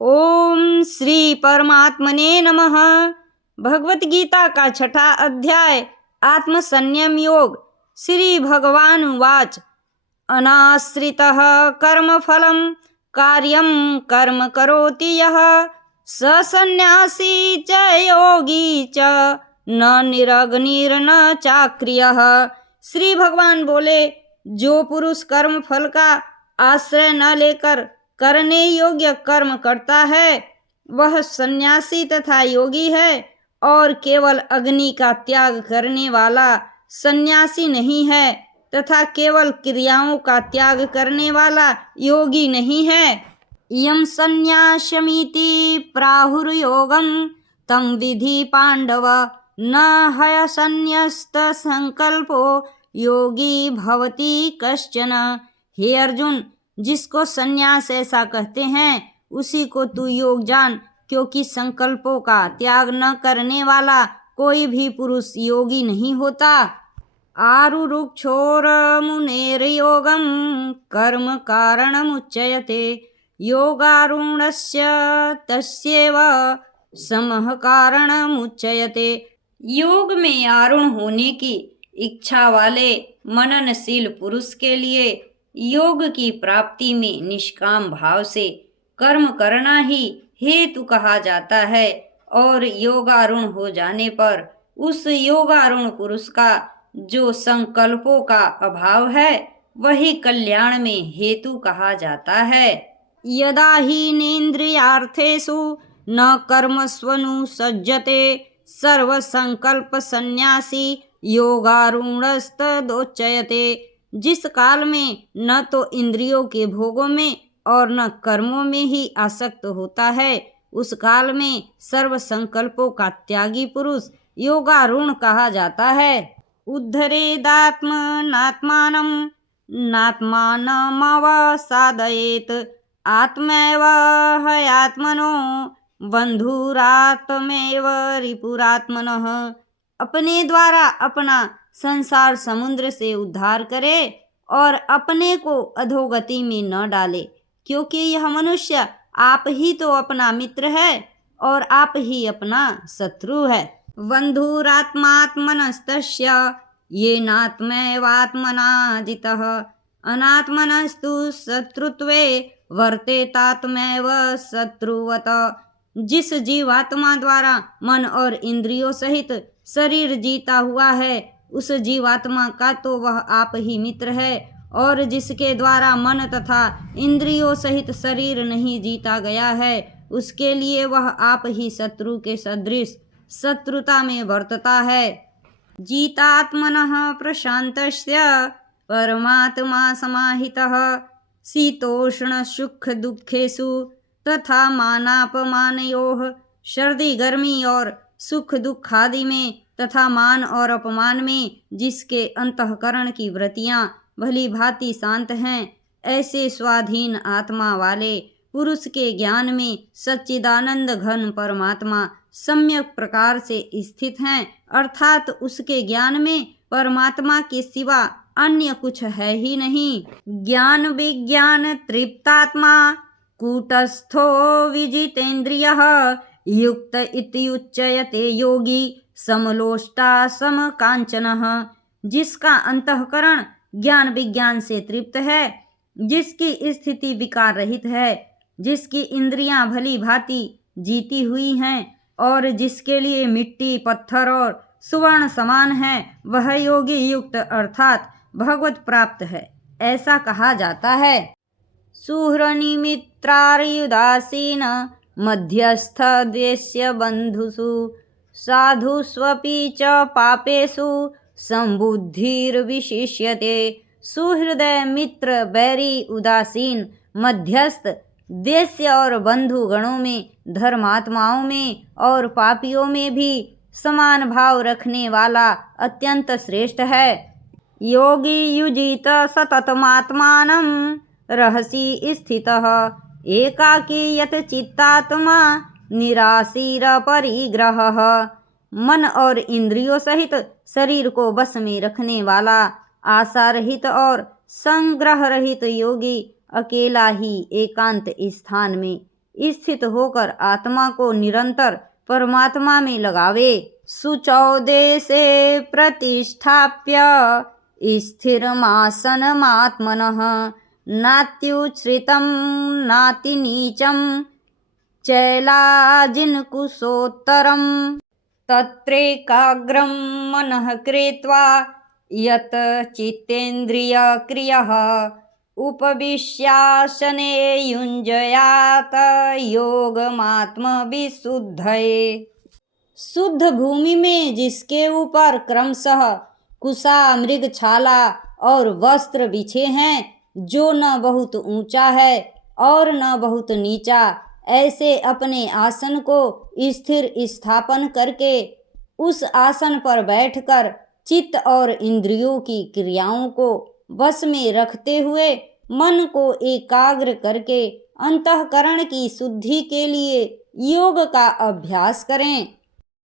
ओम श्री परमात्मने नमः। भगवत गीता का छठा अध्याय आत्मसंयम योग। श्री भगवान उवाच अनाश्रितः कर्मफलं कार्यं कर्म करोति यः स सन्न्यासी च योगी च न निरग्निर्न चाक्रियः। श्री भगवान बोले, जो पुरुष कर्म फल का आश्रय न लेकर करने योग्य कर्म करता है वह सन्यासी तथा योगी है, और केवल अग्नि का त्याग करने वाला सन्यासी नहीं है तथा केवल क्रियाओं का त्याग करने वाला योगी नहीं है। यम सन्यासमिति प्राहुर्योगम तम विधि पांडव न हयसन्यस्त संकल्पो योगी भवति कश्चन। हे अर्जुन, जिसको सन्यास ऐसा कहते हैं उसी को तू योग जान, क्योंकि संकल्पों का त्याग न करने वाला कोई भी पुरुष योगी नहीं होता। आरुरुक्षोर मुनेर योगम कर्म कारणमुच्यते योगारूढ़स्य तस्यैव समः कारणमुच्यते। योग में आरूढ़ होने की इच्छा वाले मननशील पुरुष के लिए योग की प्राप्ति में निष्काम भाव से कर्म करना ही हेतु कहा जाता है, और योगारूढ़ हो जाने पर उस योगारूढ़ पुरुष का जो संकल्पों का अभाव है वही कल्याण में हेतु कहा जाता है। यदा हीनेन्द्रियार्थेषु न कर्मस्वनुसज्जते सर्व संकल्प सन्यासी योगारूढ़स्तदोच्यते। जिस काल में न तो इंद्रियों के भोगों में और न कर्मों में ही आसक्त होता है, उस काल में सर्व संकल्पों का त्यागी पुरुष योगारूढ़ कहा जाता है। उद्धरेदात्मनात्मानं नात्मानमवसादयेत् आत्मैव हयात्मनो बंधुरात्मेव रिपुरात्मनः। अपने द्वारा अपना संसार समुद्र से उद्धार करे और अपने को अधोगति में न डाले, क्योंकि यह मनुष्य आप ही तो अपना मित्र है और आप ही अपना शत्रु है। बंधुरात्मात्मनस्तस्य येनात्मैवात्मना जितः अनात्मनस्तु शत्रुत्वे वर्तेतात्मैव शत्रुवत। जिस जीवात्मा द्वारा मन और इंद्रियों सहित शरीर जीता हुआ है उस जीवात्मा का तो वह आप ही मित्र है, और जिसके द्वारा मन तथा इंद्रियों सहित शरीर नहीं जीता गया है उसके लिए वह आप ही शत्रु के सदृश शत्रुता में वर्तता है। जीतात्मनः प्रशान्तस्य परमात्मा समाहितः शीतोष्ण सुख दुखेषु तथा मानापमानयोः। सर्दी गर्मी और सुख दुख आदि में तथा मान और अपमान में जिसके अंतःकरण की वृत्तियां भली भांति शांत हैं, ऐसे स्वाधीन आत्मा वाले पुरुष के ज्ञान में सच्चिदानंद घन परमात्मा सम्यक प्रकार से स्थित हैं, अर्थात उसके ज्ञान में परमात्मा के सिवा अन्य कुछ है ही नहीं। ज्ञान विज्ञान तृप्तात्मा कूटस्थो विजितेन्द्रियः युक्त इत्युच्यते योगी समलोष्टा समकांचनः। जिसका अंतःकरण ज्ञान विज्ञान से तृप्त है, जिसकी स्थिति विकार रहित है, जिसकी इंद्रियां भली भांति जीती हुई हैं और जिसके लिए मिट्टी पत्थर और सुवर्ण समान है, वह योगी युक्त अर्थात भगवत प्राप्त है, ऐसा कहा जाता है। सुहृन्मित्रार्युदासीन मध्यस्थ द्वेष्य बंधुषु साधुष्वपि च पापेषु संबुद्धिर्विशिष्यते। सुहृदय मित्र बैरी उदासीन मध्यस्थ देश्य और बंधु गणों में धर्मात्माओं में और पापियों में भी समान भाव रखने वाला अत्यंत श्रेष्ठ है। योगी युजित सततमात्मानं रहसि स्थितः एकाकी यत चित्तात्मा निराशीर परिग्रहः। मन और इंद्रियों सहित शरीर को बस में रखने वाला आशा रहित और संग्रह रहित योगी अकेला ही एकांत स्थान में स्थित होकर आत्मा को निरंतर परमात्मा में लगावे। शुचौ देशे प्रतिष्ठाप्य स्थिरमासनमात्मनः नात्युच्छ्रितं नातिनीचं चैलाजिनकुशोत्तरम् तत्रैकाग्रं मनः कृत्वा यत् चित्तेन्द्रियक्रियः उपविश्यासने युञ्जयात योगमात्मविशुद्धये। शुद्ध भूमि में जिसके ऊपर क्रमशः कुशा, मृगछाला और वस्त्र बिछे हैं, जो न बहुत ऊंचा है और न बहुत नीचा, ऐसे अपने आसन को स्थिर स्थापन करके उस आसन पर बैठकर चित्त और इंद्रियों की क्रियाओं को बस में रखते हुए मन को एकाग्र करके अंतःकरण की शुद्धि के लिए योग का अभ्यास करें।